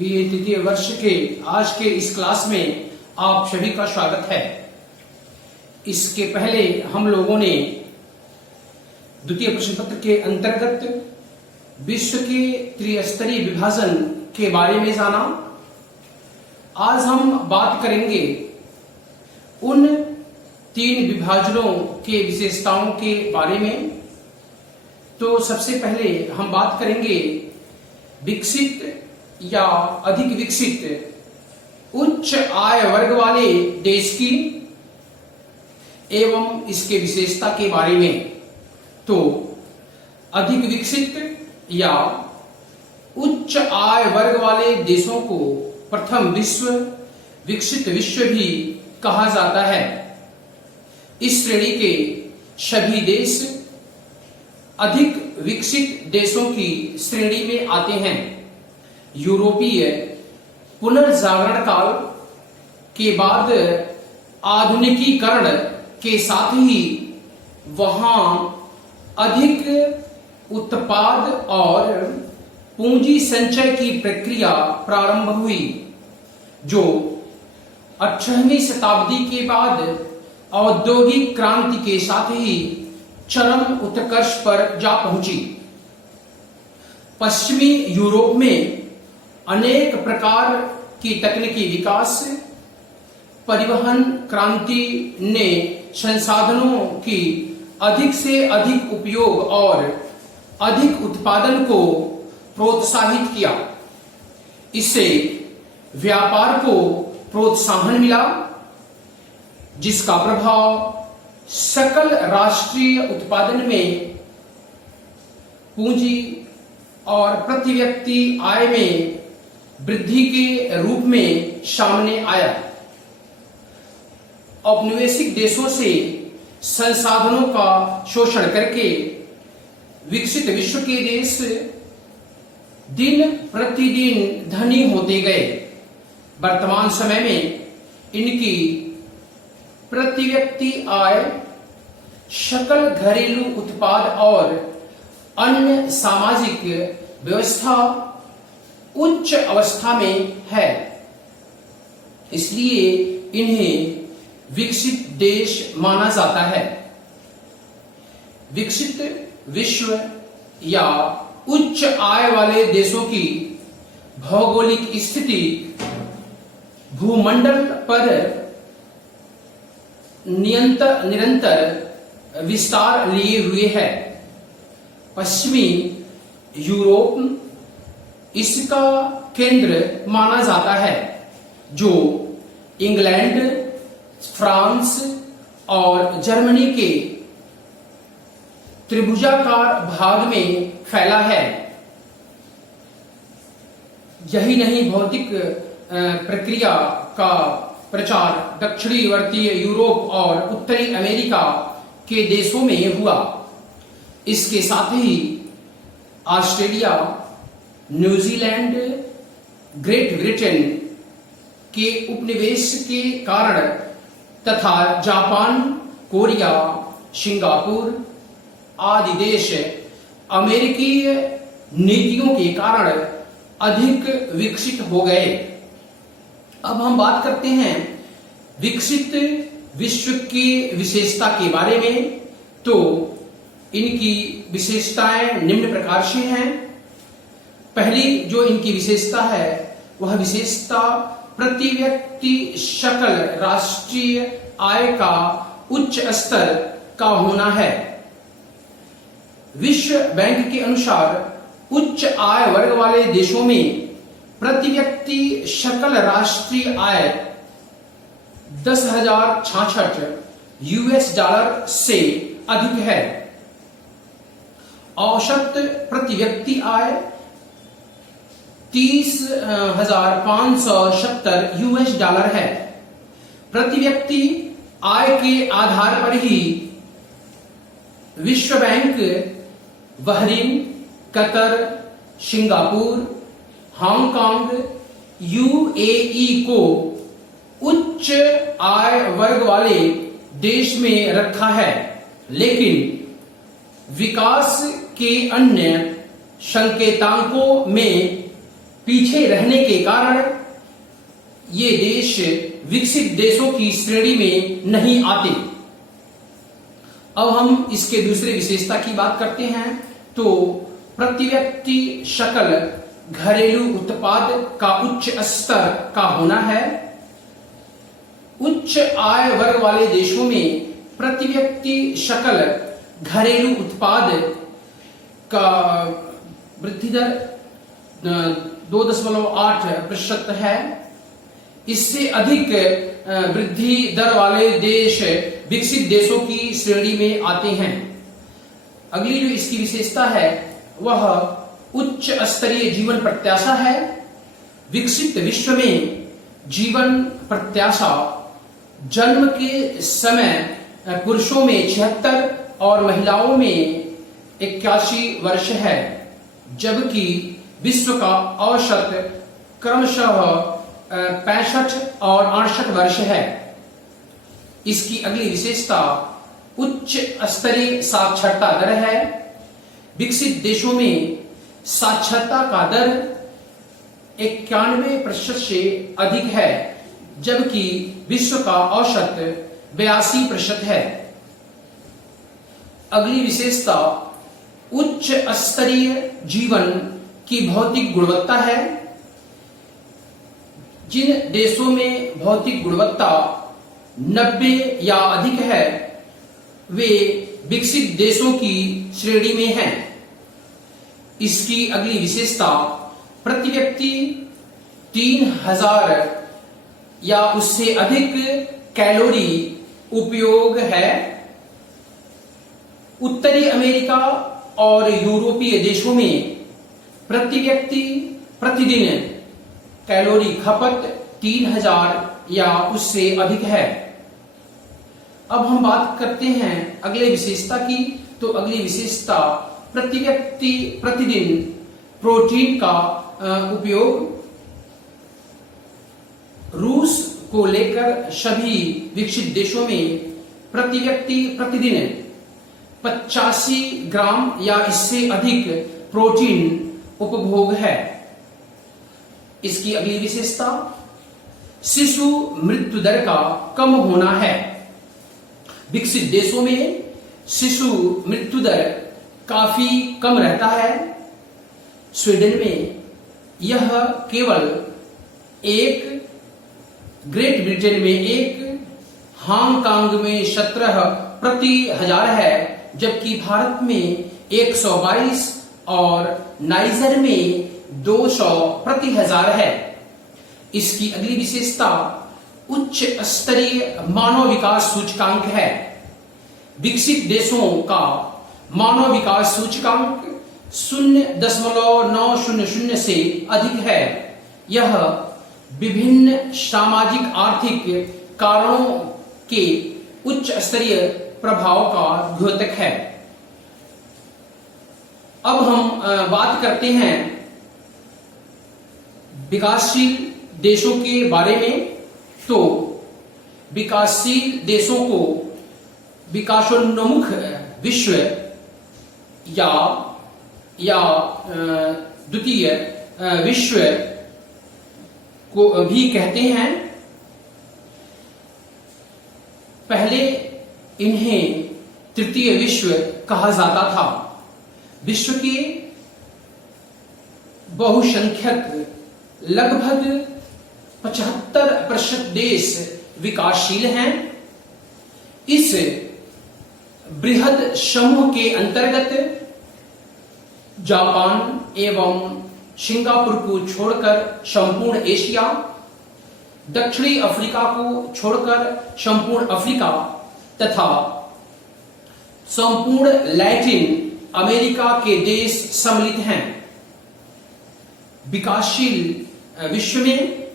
BA तृतीय वर्ष के आज के इस क्लास में आप सभी का स्वागत है। इसके पहले हम लोगों ने द्वितीय प्रश्न पत्र के अंतर्गत विश्व के त्रिस्तरीय विभाजन के बारे में जाना। आज हम बात करेंगे उन तीन विभाजनों के विशेषताओं के बारे में। तो सबसे पहले हम बात करेंगे विकसित या अधिक विकसित उच्च आय वर्ग वाले देश की एवं इसके विशेषता के बारे में। तो अधिक विकसित या उच्च आय वर्ग वाले देशों को प्रथम विकसित विश्व भी कहा जाता है। इस श्रेणी के सभी देश अधिक विकसित देशों की श्रेणी में आते हैं। यूरोपीय पुनर्जागरण काल के बाद आधुनिकीकरण के साथ ही वहां अधिक उत्पाद और पूंजी संचय की प्रक्रिया प्रारंभ हुई, जो 18वीं शताब्दी के बाद औद्योगिक क्रांति के साथ ही चरम उत्कर्ष पर जा पहुंची। पश्चिमी यूरोप में अनेक प्रकार की तकनीकी विकास, परिवहन क्रांति ने संसाधनों की अधिक से अधिक उपयोग और अधिक उत्पादन को प्रोत्साहित किया। इससे व्यापार को प्रोत्साहन मिला, जिसका प्रभाव सकल राष्ट्रीय उत्पादन में, पूंजी और प्रति व्यक्ति आय में वृद्धि के रूप में सामने आया। औपनिवेशिक देशों से संसाधनों का शोषण करके विकसित विश्व के देश दिन प्रतिदिन धनी होते गए। वर्तमान समय में इनकी प्रति व्यक्ति आय, सकल घरेलू उत्पाद और अन्य सामाजिक व्यवस्था उच्च अवस्था में है। इसलिए इन्हें विकसित देश माना जाता है। विकसित विश्व या उच्च आय वाले देशों की भौगोलिक स्थिति भूमंडल पर निरंतर विस्तार लिए हुए है। पश्चिमी यूरोप इसका केंद्र माना जाता है, जो इंग्लैंड, फ्रांस और जर्मनी के त्रिभुजाकार भाग में फैला है। यही नहीं, भौतिक प्रक्रिया का प्रचार दक्षिणवर्तीय यूरोप और उत्तरी अमेरिका के देशों में हुआ। इसके साथ ही ऑस्ट्रेलिया, न्यूजीलैंड, ग्रेट ब्रिटेन के उपनिवेश के कारण तथा जापान, कोरिया, सिंगापुर आदि देश अमेरिकी नीतियों के कारण अधिक विकसित हो गए। अब हम बात करते हैं विकसित विश्व की विशेषता के बारे में। तो इनकी विशेषताएं निम्न प्रकार से हैं। पहली जो इनकी विशेषता है वह विशेषता प्रति व्यक्ति सकल राष्ट्रीय आय का उच्च स्तर का होना है। विश्व बैंक के अनुसार उच्च आय वर्ग वाले देशों में प्रति व्यक्ति सकल राष्ट्रीय आय $10,066 से अधिक है। औसत प्रति व्यक्ति आय $30,570 है। प्रति व्यक्ति आय के आधार पर ही विश्व bank Bahrain, Qatar, Singapore, Hong Kong, UAE को उच्च आय वर्ग वाले देश में रखा है। लेकिन विकास के अन्य संकेतांकों में पीछे रहने के कारण ये देश विकसित देशों की श्रेणी में नहीं आते। अब हम इसके दूसरे विशेषता की बात करते हैं तो प्रति व्यक्ति शकल घरेलू उत्पाद का उच्च स्तर का होना है। उच्च आय वर्ग वाले देशों में प्रति व्यक्ति शकल घरेलू उत्पाद का वृद्धि दर 2.8% है। इससे अधिक वृद्धि दर वाले देश विकसित देशों की श्रेणी में आते हैं। अगली जो इसकी विशेषता है वह उच्च स्तरीय जीवन प्रत्याशा है। विकसित विश्व में जीवन प्रत्याशा जन्म के समय पुरुषों में 76 और महिलाओं में 81 वर्ष है, जबकि विश्व का औसत क्रमशः 65 और 68 वर्ष है। इसकी अगली विशेषता उच्च स्तरीय साक्षरता दर है। विकसित देशों में साक्षरता का दर 91% से अधिक है, जबकि विश्व का औसत 82% है। अगली विशेषता उच्च स्तरीय जीवन की भौतिक गुणवत्ता है। जिन देशों में भौतिक गुणवत्ता 90 या अधिक है वे विकसित देशों की श्रेणी में हैं। इसकी अगली विशेषता प्रति व्यक्ति 3000 या उससे अधिक कैलोरी उपयोग है। उत्तरी अमेरिका और यूरोपीय देशों में प्रति व्यक्ति प्रतिदिन कैलोरी खपत 3000 या उससे अधिक है। अब हम बात करते हैं अगले विशेषता की। तो अगली विशेषता प्रति व्यक्ति प्रतिदिन प्रोटीन का उपयोग। रूस को लेकर सभी विकसित देशों में प्रति व्यक्ति प्रतिदिन 85 ग्राम या इससे अधिक प्रोटीन उपभोग है। इसकी अगली विशेषता शिशु मृत्यु दर का कम होना है। विकसित देशों में शिशु मृत्यु दर काफी कम रहता है। स्वीडन में यह केवल 1, ग्रेट ब्रिटेन में 1, हांगकांग में 17 प्रति 1000 है, जबकि भारत में 122 और नाइजर में 200 प्रति 1000 है। इसकी अगली विशेषता उच्च स्तरीय मानव विकास सूचकांक है। विकसित देशों का मानव विकास सूचकांक 0.900 से अधिक है। यह विभिन्न सामाजिक आर्थिक कारणों के उच्च स्तरीय प्रभाव का द्योतक है। अब हम बात करते हैं विकासशील देशों के बारे में। तो विकासशील देशों को विकासोन्मुख विश्व या द्वितीय विश्व को भी कहते हैं। पहले इन्हें तृतीय विश्व कहा जाता था। विश्व के बहुसंख्यक लगभग 75% देश विकासशील हैं। इस बृहद समूह के अंतर्गत जापान एवं सिंगापुर को छोड़कर संपूर्ण एशिया, दक्षिणी अफ्रीका को छोड़कर संपूर्ण अफ्रीका तथा संपूर्ण लैटिन अमेरिका के देश सम्मिलित हैं। विकासशील विश्व में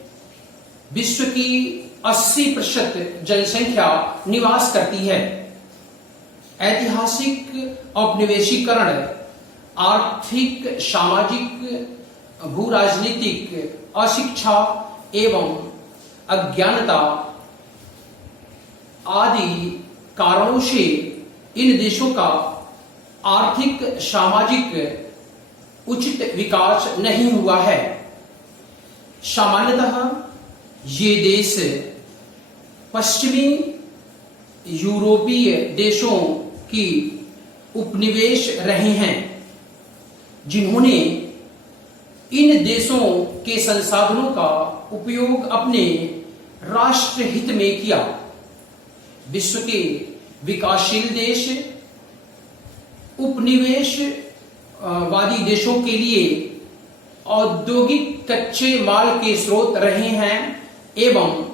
विश्व की 80% जनसंख्या निवास करती है। ऐतिहासिक औपनिवेशीकरण, आर्थिक, सामाजिक, भू राजनीतिक अशिक्षा एवं अज्ञानता आदि कारणों से इन देशों का आर्थिक सामाजिक उचित विकास नहीं हुआ है। सामान्यतः ये देश पश्चिमी यूरोपीय देशों की उपनिवेश रहे हैं, जिन्होंने इन देशों के संसाधनों का उपयोग अपने राष्ट्र हित में किया। विश्व के विकासशील देश उपनिवेश वादी देशों के लिए औद्योगिक कच्चे माल के स्रोत रहे हैं एवं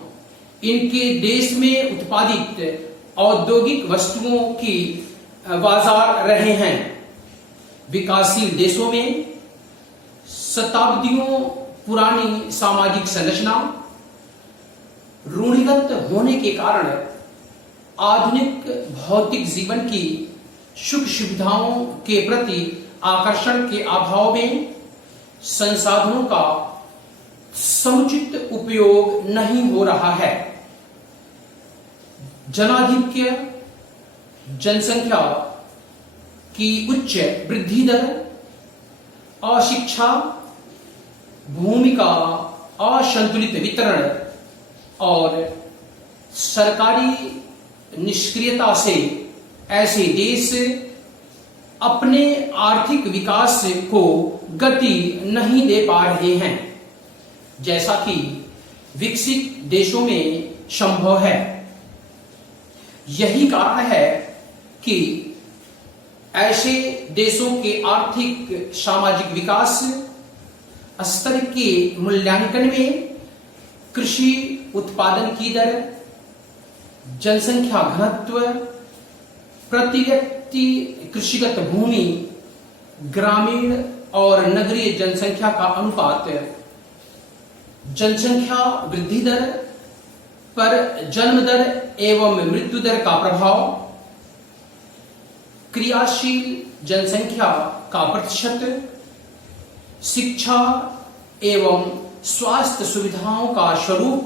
इनके देश में उत्पादित औद्योगिक वस्तुओं की बाजार रहे हैं। विकासशील देशों में शताब्दियों पुरानी सामाजिक संरचना रूढ़िगत होने के कारण आधुनिक भौतिक जीवन की सुख सुविधाओं के प्रति आकर्षण के अभाव में संसाधनों का समुचित उपयोग नहीं हो रहा है। जनाधिक्य, जनसंख्या की उच्च वृद्धि दर, अशिक्षा, भूमि का असंतुलित वितरण और सरकारी निष्क्रियता से ऐसे देश अपने आर्थिक विकास को गति नहीं दे पा रहे हैं, जैसा कि विकसित देशों में संभव है। यही कारण है कि ऐसे देशों के आर्थिक सामाजिक विकास स्तर के मूल्यांकन में कृषि उत्पादन की दर, जनसंख्या घनत्व, प्रति व्यक्ति कृषिगत भूमि, ग्रामीण और नगरीय जनसंख्या का अनुपात, जनसंख्या वृद्धि दर पर जन्म दर एवं मृत्यु दर का प्रभाव, क्रियाशील जनसंख्या का प्रतिशत, शिक्षा एवं स्वास्थ्य सुविधाओं का स्वरूप,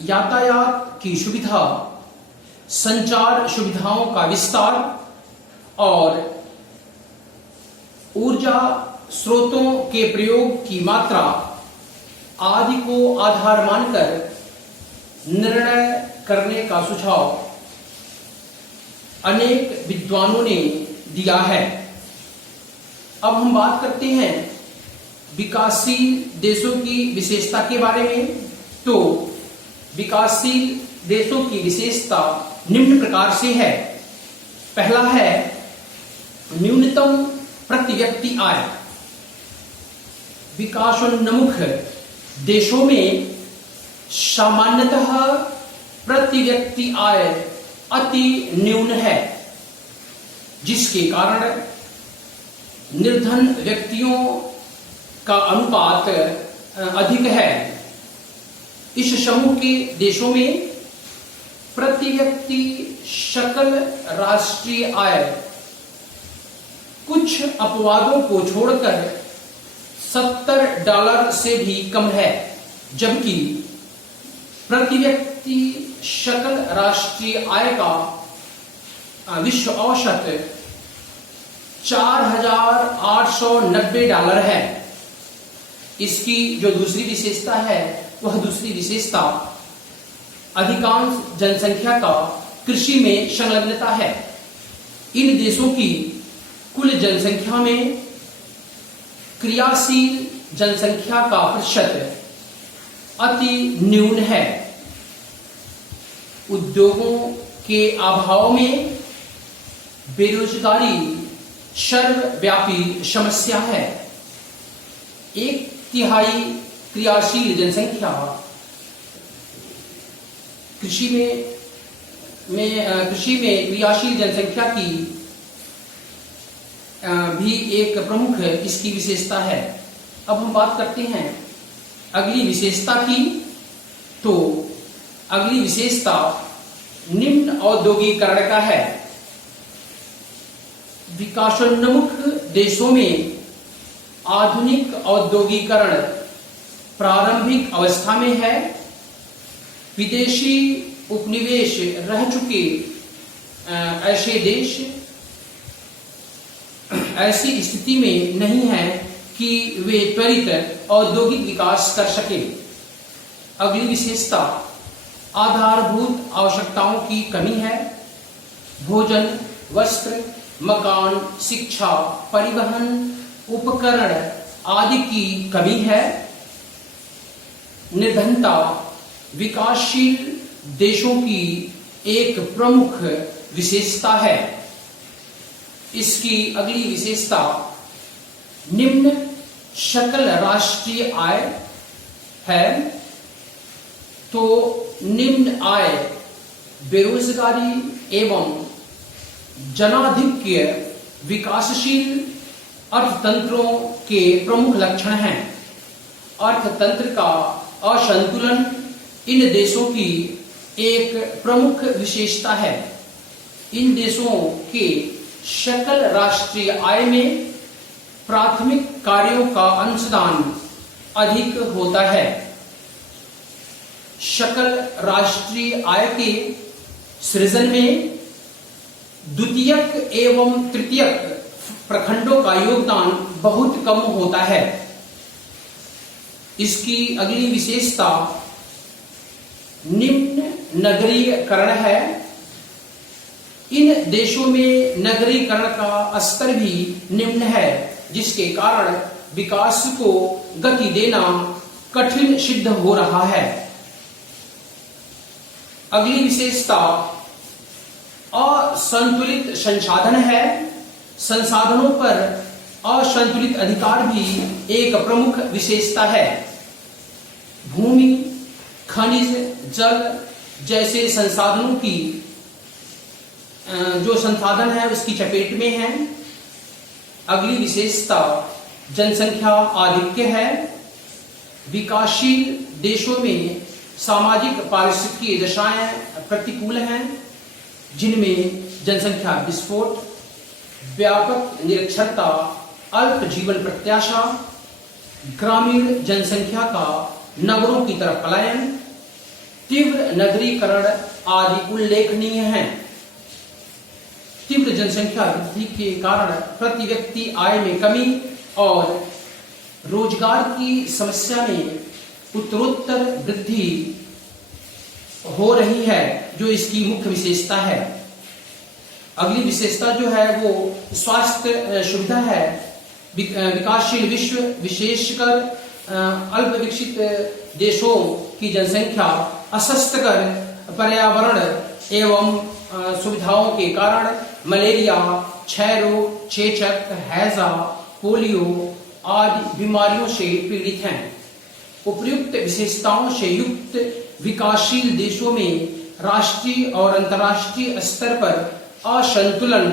यातायात की सुविधा, संचार सुविधाओं का विस्तार और ऊर्जा स्रोतों के प्रयोग की मात्रा आदि को आधार मानकर निर्णय करने का सुझाव अनेक विद्वानों ने दिया है। अब हम बात करते हैं विकासशील देशों की विशेषता के बारे में। तो विकासशील देशों की विशेषता निम्न प्रकार से है। पहला है न्यूनतम प्रति व्यक्ति आय। विकासोन्मुख देशों में सामान्यतः प्रति व्यक्ति आय अति न्यून है, जिसके कारण निर्धन व्यक्तियों का अनुपात अधिक है। इस समूह के देशों में प्रति व्यक्ति सकल राष्ट्रीय आय कुछ अपवादों को छोड़कर $70 से भी कम है, जबकि प्रति व्यक्ति सकल राष्ट्रीय आय का विश्व औसत $4,890 है। इसकी जो दूसरी विशेषता है, वह दूसरी विशेषता अधिकांश जनसंख्या का कृषि में संलग्नता है। इन देशों की कुल जनसंख्या में क्रियाशील जनसंख्या का प्रतिशत अति न्यून है। उद्योगों के अभाव में बेरोजगारी सर्वव्यापी समस्या है। 1/3 क्रियाशील जनसंख्या कृषि में क्रियाशील जनसंख्या की भी एक प्रमुख इसकी विशेषता है। अब हम बात करते हैं अगली विशेषता की। तो अगली विशेषता निम्न औद्योगिकीकरण का है। विकासोन्मुख देशों में आधुनिक औद्योगिकीकरण प्रारंभिक अवस्था में है। विदेशी उपनिवेश रह चुके ऐसे देश ऐसी स्थिति में नहीं है कि वे त्वरित औद्योगिक विकास कर सके। अगली विशेषता आधारभूत आवश्यकताओं की कमी है। भोजन, वस्त्र, मकान, शिक्षा, परिवहन, उपकरण आदि की कमी है। निर्धनता विकासशील देशों की एक प्रमुख विशेषता है। इसकी अगली विशेषता निम्न सकल राष्ट्रीय आय है। तो निम्न आय बेरोजगारी एवं जनाधिक्य विकासशील अर्थतंत्रों के प्रमुख लक्षण हैं। अर्थतंत्र का असंतुलन इन देशों की एक प्रमुख विशेषता है। इन देशों के सकल राष्ट्रीय आय में प्राथमिक कार्यों का अंशदान अधिक होता है। सकल राष्ट्रीय आय के सृजन में द्वितीयक एवं तृतीयक प्रखंडों का योगदान बहुत कम होता है। इसकी अगली विशेषता निम्न नगरीकरण है। इन देशों में नगरीकरण का स्तर भी निम्न है, जिसके कारण विकास को गति देना कठिन सिद्ध हो रहा है। अगली विशेषता असंतुलित संसाधन है। संसाधनों पर असंतुलित अधिकार भी एक प्रमुख विशेषता है। भूमि, खनिज, जल जैसे संसाधनों की जो संसाधन है उसकी चपेट में है। अगली विशेषता जनसंख्या आधिक्य है। विकासशील देशों में सामाजिक पारिस्थितिकीय दशाएं प्रतिकूल हैं, जिनमें जनसंख्या विस्फोट, व्यापक निरक्षरता, अल्प जीवन प्रत्याशा, ग्रामीण जनसंख्या का नगरों की तरफ पलायन, तीव्र नगरीकरण आदि उल्लेखनीय हैं। तीव्र जनसंख्या वृद्धि के कारण प्रति व्यक्ति आय में कमी और रोजगार की समस्या में उत्तरोत्तर वृद्धि हो रही है, जो इसकी मुख्य विशेषता है। अगली विशेषता जो है वो स्वास्थ्य सुविधा है। विकासशील विश्व, विशेषकर अल्प विकसित देशों की जनसंख्या अस्वास्थ्यकर पर्यावरण एवं सुविधाओं के कारण मलेरिया, क्षय रोग, चेचक, हैजा, पोलियो आदि बीमारियों से पीड़ित हैं। उपयुक्त विशेषताओं से युक्त विकासशील देशों में राष्ट्रीय और अंतर्राष्ट्रीय स्तर पर असंतुलन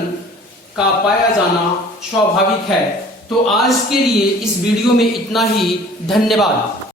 का पाया जाना स्वाभाविक है। तो आज के लिए इस वीडियो में इतना ही। धन्यवाद।